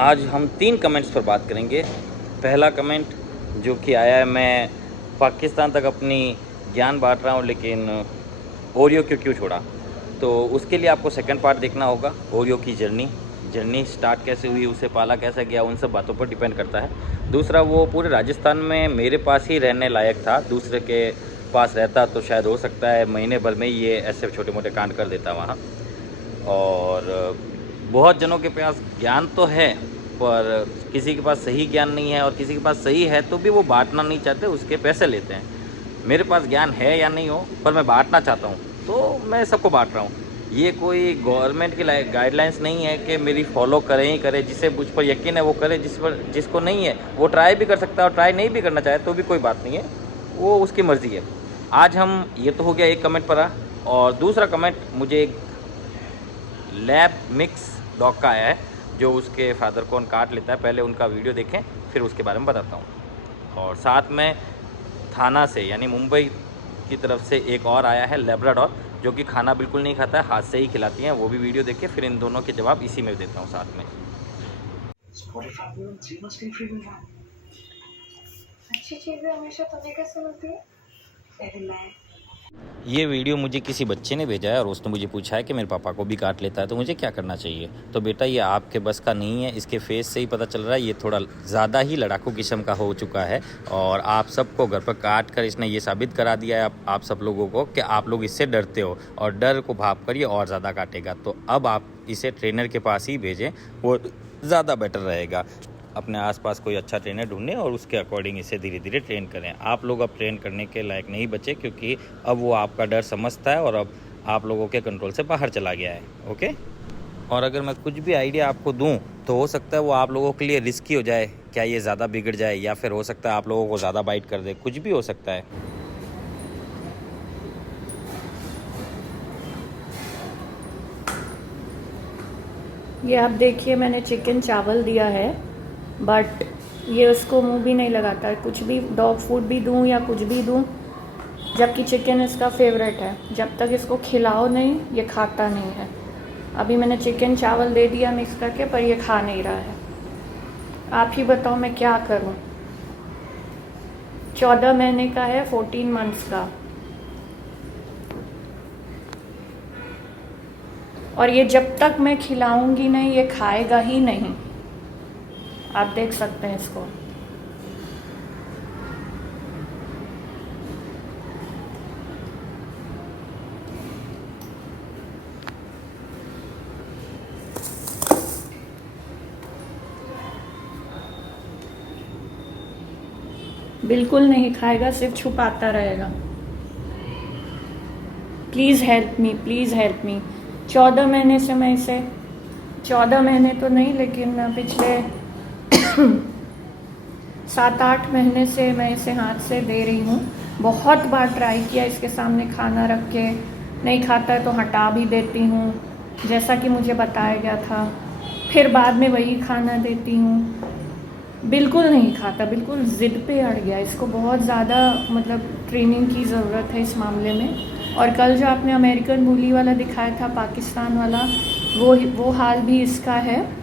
आज हम 3 कमेंट्स पर बात करेंगे। पहला कमेंट जो कि आया है, मैं पाकिस्तान तक अपनी ज्ञान बांट रहा हूँ लेकिन ओरियो क्यों छोड़ा, तो उसके लिए आपको सेकंड पार्ट देखना होगा। ओरियो की जर्नी स्टार्ट कैसे हुई, उसे पाला कैसे गया, उन सब बातों पर डिपेंड करता है। दूसरा, वो पूरे राजस्थान में मेरे पास ही रहने लायक था, दूसरे के पास रहता तो शायद हो सकता है महीने भर में ही ये ऐसे छोटे मोटे कांड कर देता वहाँ। और बहुत जनों के पास ज्ञान तो है पर किसी के पास सही ज्ञान नहीं है, और किसी के पास सही है तो भी वो बांटना नहीं चाहते, उसके पैसे लेते हैं। मेरे पास ज्ञान है या नहीं हो, पर मैं बांटना चाहता हूँ तो मैं सबको बांट रहा हूँ। ये कोई गवर्नमेंट की गाइडलाइंस नहीं है कि मेरी फॉलो करें ही करें। जिसे मुझ पर यकीन है वो करे, जिसको नहीं है वो ट्राई भी कर सकता है, और ट्राई नहीं भी करना चाहे तो भी कोई बात नहीं है, वो उसकी मर्ज़ी है। आज हम, ये तो हो गया एक कमेंट पर। और दूसरा कमेंट मुझे एक लैब मिक्स डॉग का आया है जो उसके फादर को काट लेता है। पहले उनका वीडियो देखें, फिर उसके बारे में बताता हूँ। और साथ में थाना से यानी मुंबई की तरफ से एक और आया है लैब्राडोर, जो कि खाना बिल्कुल नहीं खाता है, हाथ से ही खिलाती हैं। वो भी वीडियो देख के फिर इन दोनों के जवाब इसी में देता हूँ साथ में। अच्छी चीजें हमेशा तुम्हें कैसे मिलती है? पहले मैं ये वीडियो मुझे किसी बच्चे ने भेजा है और उसने मुझे पूछा है कि मेरे पापा को भी काट लेता है तो मुझे क्या करना चाहिए। तो बेटा, ये आपके बस का नहीं है, इसके फेस से ही पता चल रहा है ये थोड़ा ज़्यादा ही लड़ाकू किस्म का हो चुका है। और आप सबको घर पर काट कर इसने ये साबित करा दिया है आप सब लोगों को कि आप लोग इससे डरते हो, और डर को भाप कर ये और ज़्यादा काटेगा। तो अब आप इसे ट्रेनर के पास ही भेजें, वो ज़्यादा बेटर रहेगा। अपने आसपास कोई अच्छा ट्रेनर ढूंढें और उसके अकॉर्डिंग इसे धीरे धीरे ट्रेन करें। आप लोग अब ट्रेन करने के लायक नहीं बचे, क्योंकि अब वो आपका डर समझता है और अब आप लोगों के कंट्रोल से बाहर चला गया है। ओके। और अगर मैं कुछ भी आइडिया आपको दूं तो हो सकता है वो आप लोगों के लिए रिस्की हो जाए। क्या ये ज़्यादा बिगड़ जाए, या फिर हो सकता है आप लोगों को ज़्यादा बाइट कर दे, कुछ भी हो सकता है। ये आप देखिए, मैंने चिकन चावल दिया है बट ये उसको मुंह भी नहीं लगाता है। कुछ भी डॉग फूड भी दूं या कुछ भी दूं, जबकि चिकन इसका फेवरेट है, जब तक इसको खिलाओ नहीं ये खाता नहीं है। अभी मैंने चिकन चावल दे दिया मिक्स करके, पर ये खा नहीं रहा है। आप ही बताओ मैं क्या करूं। 14 महीने का है, 14 मंथ्स का, और ये जब तक मैं खिलाऊंगी नहीं ये खाएगा ही नहीं। आप देख सकते हैं इसको। बिल्कुल नहीं खाएगा, सिर्फ छुपाता रहेगा। Please help me, please help me. 14 महीने से मैं इसे, 14 महीने तो नहीं लेकिन पिछले 7-8 महीने से मैं इसे हाथ से दे रही हूँ। बहुत बार ट्राई किया, इसके सामने खाना रख के नहीं खाता है तो हटा भी देती हूँ जैसा कि मुझे बताया गया था, फिर बाद में वही खाना देती हूँ। बिल्कुल नहीं खाता, बिल्कुल ज़िद पे अड़ गया। इसको बहुत ज़्यादा मतलब ट्रेनिंग की ज़रूरत है इस मामले में। और कल जो आपने अमेरिकन बुली वाला दिखाया था, पाकिस्तान वाला, वो हाल भी इसका है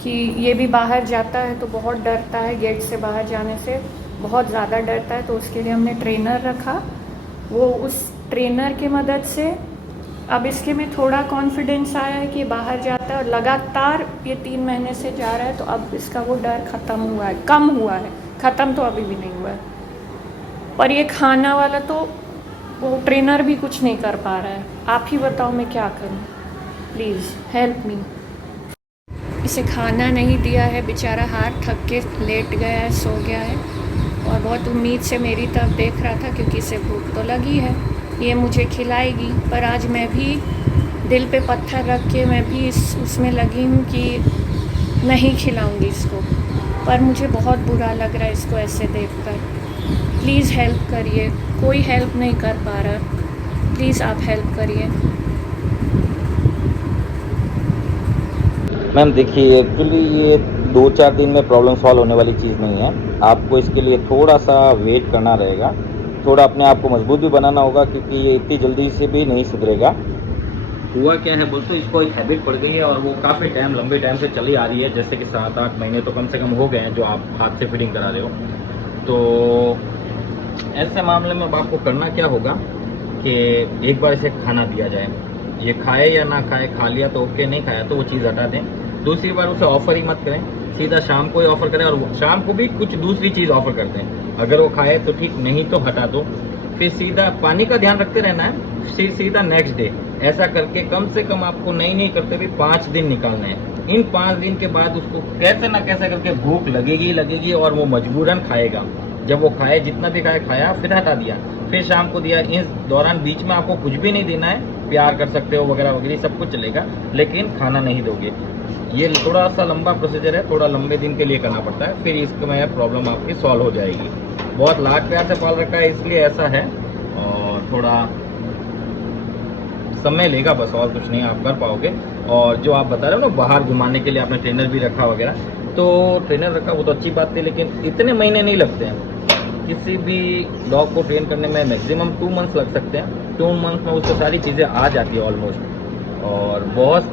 कि ये भी बाहर जाता है तो बहुत डरता है, गेट से बाहर जाने से बहुत ज़्यादा डरता है। तो उसके लिए हमने ट्रेनर रखा। वो उस ट्रेनर की मदद से अब इसके में थोड़ा कॉन्फिडेंस आया है कि बाहर जाता है, और लगातार ये 3 महीने से जा रहा है। तो अब इसका वो डर ख़त्म हुआ है, कम हुआ है, ख़त्म तो अभी भी नहीं हुआ है। पर ये खाना वाला तो वो ट्रेनर भी कुछ नहीं कर पा रहा है। आप ही बताओ मैं क्या करूं, प्लीज़ हेल्प मी। इसे खाना नहीं दिया है, बेचारा हाथ थक के लेट गया है, सो गया है, और बहुत उम्मीद से मेरी तरफ देख रहा था क्योंकि इसे भूख तो लगी है, ये मुझे खिलाएगी। पर आज मैं भी दिल पे पत्थर रख के मैं भी उसमें लगी हूँ कि नहीं खिलाऊंगी इसको। पर मुझे बहुत बुरा लग रहा है इसको ऐसे देखकर। प्लीज़ हेल्प करिए, कोई हेल्प नहीं कर पा रहा, प्लीज़ आप हेल्प करिए। मैम देखिए, एक्चुअली ये 2-4 दिन में प्रॉब्लम सॉल्व होने वाली चीज़ नहीं है। आपको इसके लिए थोड़ा सा वेट करना रहेगा, थोड़ा अपने आप को मजबूत भी बनाना होगा, क्योंकि ये इतनी जल्दी से भी नहीं सुधरेगा। हुआ क्या है बोल तो इसको एक हैबिट पड़ गई है और वो काफ़ी टाइम लंबे टाइम से चली आ रही है, जैसे कि 7-8 महीने तो कम से कम हो गए हैं जो आप हाथ से फिटिंग करा रहे हो। तो ऐसे मामले में अब आपको करना क्या होगा कि एक बार इसे खाना दिया जाए, ये खाए या ना खाए, खा लिया तो ओके, नहीं खाया तो वो चीज़ हटा दें। दूसरी बार उसे ऑफ़र ही मत करें, सीधा शाम को ही ऑफ़र करें और शाम को भी कुछ दूसरी चीज़ ऑफ़र करते हैं। अगर वो खाए तो ठीक, नहीं तो हटा दो। फिर सीधा पानी का ध्यान रखते रहना है, फिर सीधा नेक्स्ट डे। ऐसा करके कम से कम आपको नहीं करते हुए 5 दिन निकालने हैं। इन 5 दिन के बाद उसको कैसे ना कैसे करके भूख लगेगी और वो मजबूरन खाएगा। जब वो खाए, जितना भी खाया फिर हटा दिया, फिर शाम को दिया। इस दौरान बीच में आपको कुछ भी नहीं देना है, प्यार कर सकते हो वगैरह वगैरह सब कुछ चलेगा, लेकिन खाना नहीं दोगे। ये थोड़ा सा लंबा प्रोसीजर है, थोड़ा लंबे दिन के लिए करना पड़ता है, फिर इसमें प्रॉब्लम आपकी सॉल्व हो जाएगी। बहुत लाड प्यार से पाल रखा है इसलिए ऐसा है, और थोड़ा समय लेगा बस, और कुछ नहीं आप कर पाओगे। और जो आप बता रहे हो ना बाहर घुमाने के लिए आपने ट्रेनर भी रखा वगैरह, तो ट्रेनर रखा वो तो अच्छी बात थी, लेकिन इतने महीने नहीं लगते हैं। किसी भी डॉग को ट्रेन करने में मैक्सिमम 2 मंथ्स लग सकते हैं। 2 मंथ में उसको सारी चीज़ें आ जाती है ऑलमोस्ट। और बहुत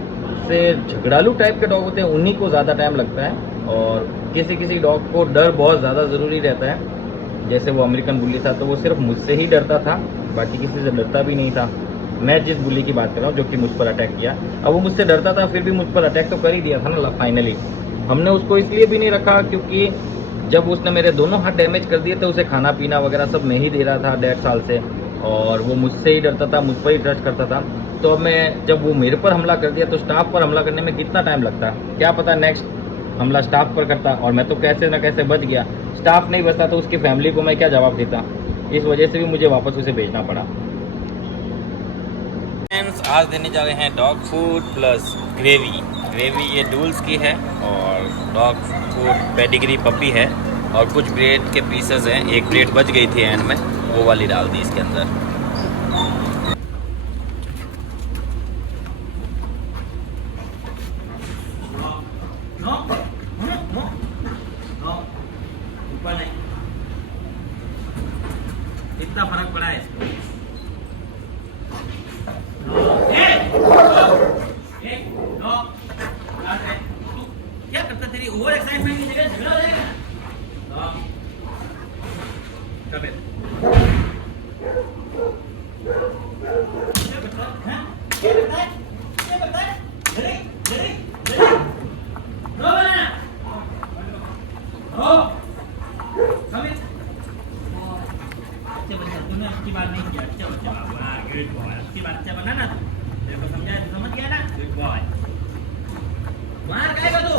से झगड़ालू टाइप के डॉग होते हैं, उन्हीं को ज़्यादा टाइम लगता है। और किसी किसी डॉग को डर बहुत ज़्यादा ज़रूरी रहता है। जैसे वो अमेरिकन बुली था तो वो सिर्फ मुझसे ही डरता था, बाकी किसी से डरता भी नहीं था। मैं जिस बुली की बात कर रहा हूँ जो कि मुझ पर अटैक किया, अब वो मुझसे डरता था फिर भी मुझ पर अटैक तो कर ही दिया था ना फाइनली। हमने उसको इसलिए भी नहीं रखा क्योंकि जब उसने मेरे दोनों हाथ डैमेज कर दिए थे, उसे खाना पीना वगैरह सब मैं ही दे रहा था 1.5 साल से, और वो मुझसे ही डरता था, मुझ पर ही ट्रस्ट करता था। तो अब मैं जब वो मेरे पर हमला कर दिया तो स्टाफ पर हमला करने में कितना टाइम लगता, क्या पता नेक्स्ट हमला स्टाफ पर करता, और मैं तो कैसे ना कैसे बच गया। स्टाफ नहीं बचता तो उसकी फैमिली को मैं क्या जवाब देता, इस वजह से भी मुझे वापस उसे भेजना पड़ा। फ्रेंड्स, आज देने जा रहे हैं dog food plus gravy. Gravy ये डूल्स की है और डॉग फूड पेडिग्री पपी है, और कुछ ब्रेड के पीसेस हैं, एक ब्रेड बच गई थी एंड में, वो वाली डाल दी इसके अंदर। इतना फर्क पड़ा है इसको। क्या करता, तेरी ओवर एक्साइटमेंट की जगह झगड़ा हो जाएगा। तुमने अच्छी बात नहीं किया, अच्छा बच्चा बाबू, हाँ गुड बॉय, अच्छी बात अच्छा बना ना, तेरे को समझाया तो समझ गया ना, गुड बॉय। मार खाएगा तू।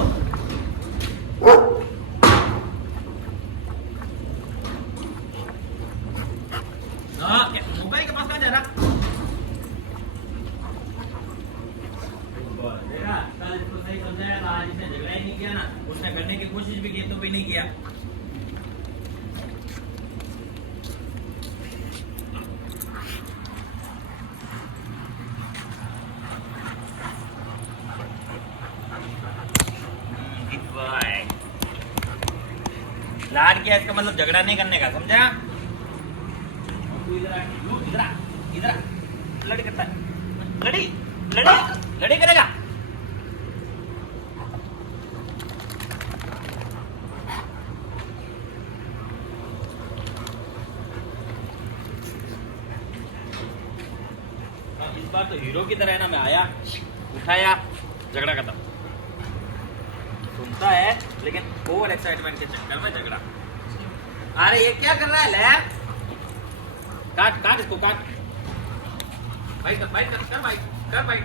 मोबाइल के पास कहाँ जा रहा? देखा, कल इसको सही समझाया था, आज इसने झगड़ा ही नहीं किया ना, उसने करने की कोशिश भी की तो भी नहीं किया। लाड किया इसका मतलब झगड़ा नहीं करने का, समझा? इधर लड़ी करता है, लड़ी करेगा। इस बार तो हीरो की तरह है ना, मैं आया, उठाया, झगड़ा खत्म। सुनता है लेकिन ओवर एक्साइटमेंट के चक्कर में झगड़ा। अरे ये क्या कर रहा है लैब? काट इसको, काट। बाइट कर बाइट।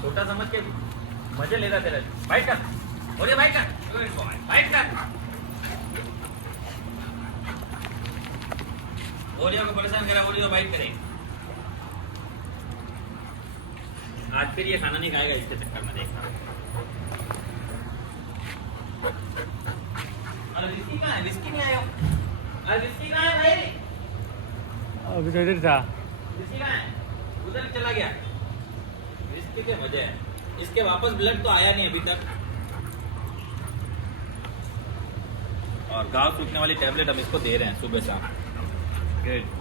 छोटा समझ के मजे ले रहा तेरे। बाइट कर, और ये बाइट कर, बाइट कर। ओरियो को परेशान करा, ओरियो बाइट करे। आज फिर ये खाना नहीं खाएगा इसके चक्कर में, देखना। अरे विस्की कहाँ है? विस्की नहीं आया। अरे विस्की कहाँ है भाई? अभी तो इधर था। विस्की कहाँ है? उधर चला गया। विस्की के मजे हैं, इसके वापस ब्लड तो आया नहीं अभी तक। और घाव सूखने वाली टैबलेट हम इसको दे रहे हैं सुबह शाम। गुड।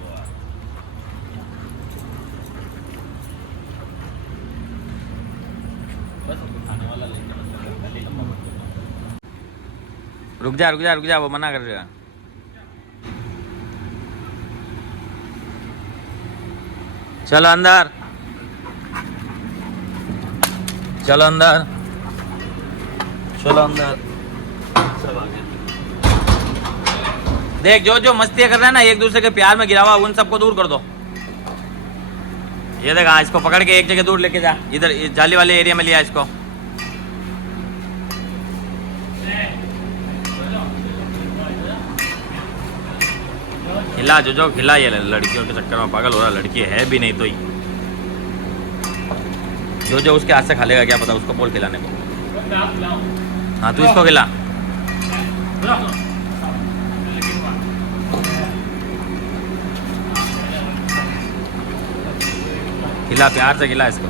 रुक जा रुक जा रुक जा, वो मना कर रहा है। चलो अंदर, चलो अंदर, चलो अंदर। देख जो जो मस्तियाँ कर रहे हैं ना, एक दूसरे के प्यार में गिरा हुआ, उन सबको दूर कर दो। ये देखा, इसको पकड़ के एक जगह दूर लेके जा, इधर जाली वाले एरिया में लिया इसको। खिला जो खिला, ये लड़कियों के चक्कर में पागल हो रहा, लड़की है भी नहीं तो ही जो उसके हाथ से खा लेगा क्या पता, उसको बोल खिलाने को। हाँ तू इसको खिला। खिला, प्यार से खिला इसको।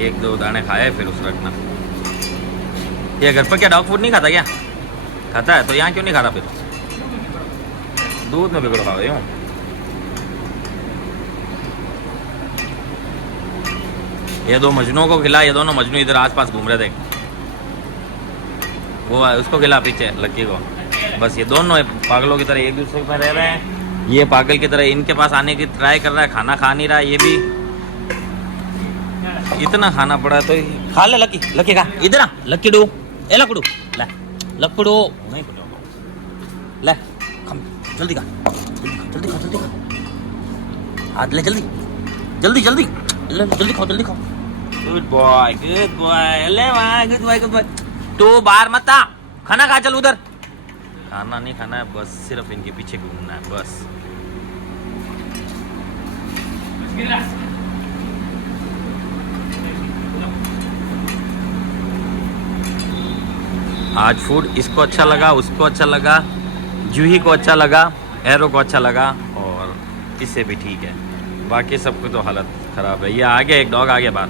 एक दो दाने खाए फिर उस रखना। ये घर पर क्या डॉग फूड नहीं खाता क्या? खाता है तो यहाँ क्यों नहीं खाता फिर? दूध में बिगड़ पाओ यूँ। ये दो मजनू को खिला, ये दोनों मजनू इधर आसपास घूम रहे थे। वो उसको खिला पीछे लक्की को। बस ये दोनों पागलों की तरह एक दूसरे में रह रहे हैं। ये पागल की तरह इनके पास आने की ट्राई कर रहा है, खाना खा नहीं रहा। ये भी इतना खाना पड़ा तो खा ले। लक्की लक्की खा, इधर आ लक्कीडू, ए लकड़ू ले, लकड़ू नहीं ले, जल्दी खा, जल्दी खा, जल्दी खा, हाथ ले जल्दी जल्दी जल्दी, जल्दी खाओ, जल्दी खाओ। गुड बॉय, गुड बॉय, ले भाई, गुड बॉय, गुड बॉय। तू बाहर मत आ, खाना खा, चल उधर। खाना नहीं खाना है, बस सिर्फ इनके पीछे घूमना है बस। आज फूड इसको अच्छा लगा, उसको अच्छा लगा, जूही को अच्छा लगा, एरो को अच्छा लगा और इससे भी ठीक है। बाकी सबको तो हालत ख़राब है। ये आ गया, एक डॉग आ गया बाहर,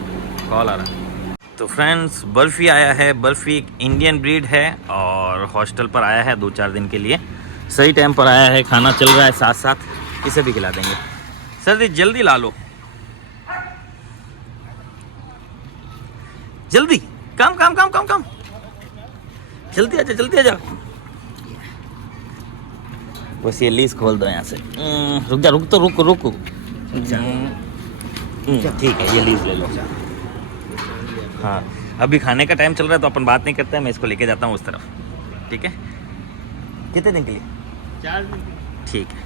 कॉल आ रहा है। तो फ्रेंड्स बर्फ़ी आया है। बर्फ़ी एक इंडियन ब्रीड है और हॉस्टल पर आया है 2-4 दिन के लिए। सही टाइम पर आया है, खाना चल रहा है साथ साथ, इसे भी खिला देंगे। सर जल्दी ला लो, जल्दी, काम काम काम काम काम, जल्दी आजा, जल्दी आजा। बस ये लीज खोल दो यहाँ से। रुक जा, रुक तो रुक रुक। ठीक है, ये लीज ले लो। हाँ अभी खाने का टाइम चल रहा है तो अपन बात नहीं करते हैं। मैं इसको लेके जाता हूँ उस तरफ, ठीक है? कितने दिन के लिए? 4 दिन। ठीक है,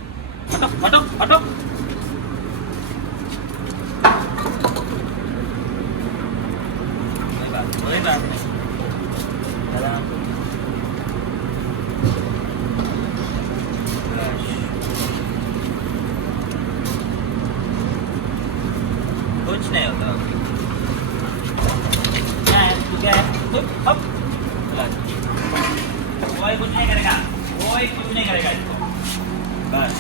हटो हटो हटो। कोई बात नहीं। कुछ नहीं होता। क्या है? क्या है? हप। कोई कुछ नहीं करेगा, कोई कुछ नहीं करेगा इसको। बस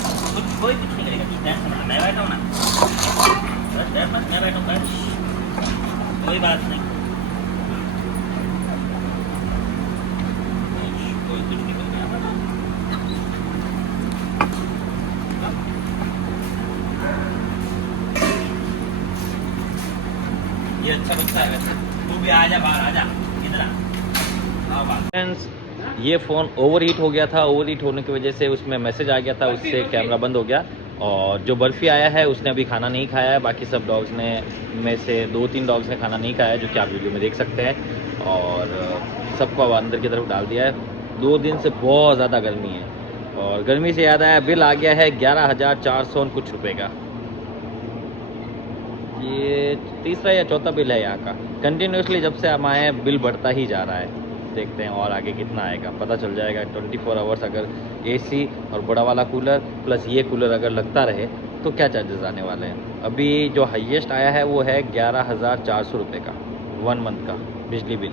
कोई कुछ नहीं करेगा। टेंशन मत, मैं बैठा हूँ ना। बस डर मत, मैं बैठा हूँ बस। कोई बात नहीं, कोई कुछ नहीं करेगा। ये अच्छा बच्चा है वैसे। तू भी आजा, बाहर आजा, इधर आओ बाहर। फ्रेंड्स ये फ़ोन ओवर हीट हो गया था। ओवर हीट होने की वजह से उसमें मैसेज आ गया था, उससे कैमरा बंद हो गया। और जो बर्फ़ी आया है उसने अभी खाना नहीं खाया है। बाकी सब डॉग्स ने में से 2-3 डॉग्स ने खाना नहीं खाया है, जो कि आप वीडियो में देख सकते हैं। और सबको अब अंदर की तरफ डाल दिया है। 2 दिन से बहुत ज़्यादा गर्मी है। और गर्मी से याद आया, बिल आ गया है 11,400 कुछ रुपये का। ये तीसरा या चौथा बिल है यहाँ का। कंटिन्यूसली जब से हम आए हैं बिल बढ़ता ही जा रहा है। देखते हैं और आगे कितना आएगा, पता चल जाएगा। 24 आवर्स अगर एसी और बड़ा वाला कूलर प्लस ये कूलर अगर लगता रहे तो क्या चार्जेस आने वाले हैं। अभी जो हाईएस्ट आया है वो है 11,400 रुपये का 1 मंथ का बिजली बिल।